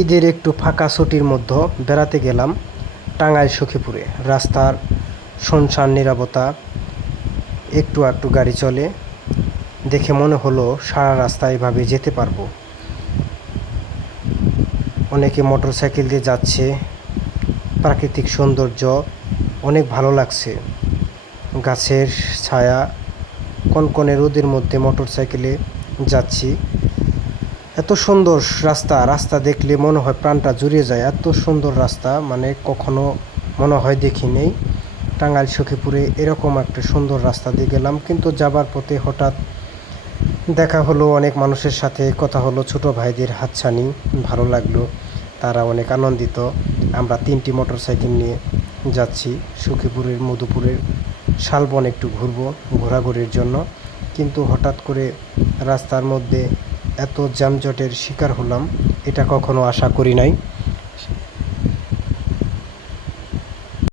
ঈদের একটু ফাঁকা ছুটির মধ্যে বেড়াতে গেলাম টাঙ্গাইল সখীপুরে। রাস্তার শুনশান নীরবতা, একটু একটু গাড়ি চলে, দেখে মনে হলো সারা রাস্তা এভাবে যেতে পারবো। অনেকে মোটর সাইকেল দিয়ে যাচ্ছে, প্রাকৃতিক সৌন্দর্য অনেক ভালো লাগছে। গাছের ছায়া, কনকনে রোদের মধ্যে মোটর সাইকেলে যাচ্ছি। এত সুন্দর রাস্তা দেখলে মনে হয় প্রাণটা জুড়িয়ে যায়। এত সুন্দর রাস্তা মানে কখনো মনে হয় দেখি নেই। টাঙ্গাইল সখীপুরে এরকম একটা সুন্দর রাস্তা দিয়ে গেলাম, কিন্তু যাবার পথে হঠাৎ দেখা হলো অনেক মানুষের সাথে, কথা হলো, ছোট ভাইদের হাতছানি, ভালো লাগলো, তারা অনেক আনন্দিত। আমরা 3টি মোটর সাইকেল নিয়ে যাচ্ছি সখীপুরের মধুপুরের শালবন একটু ঘোরাঘুরির জন্য। কিন্তু হঠাৎ করে রাস্তার মধ্যে এত যানজটের শিকার হলাম, এটা কখনো আশা করি নাই।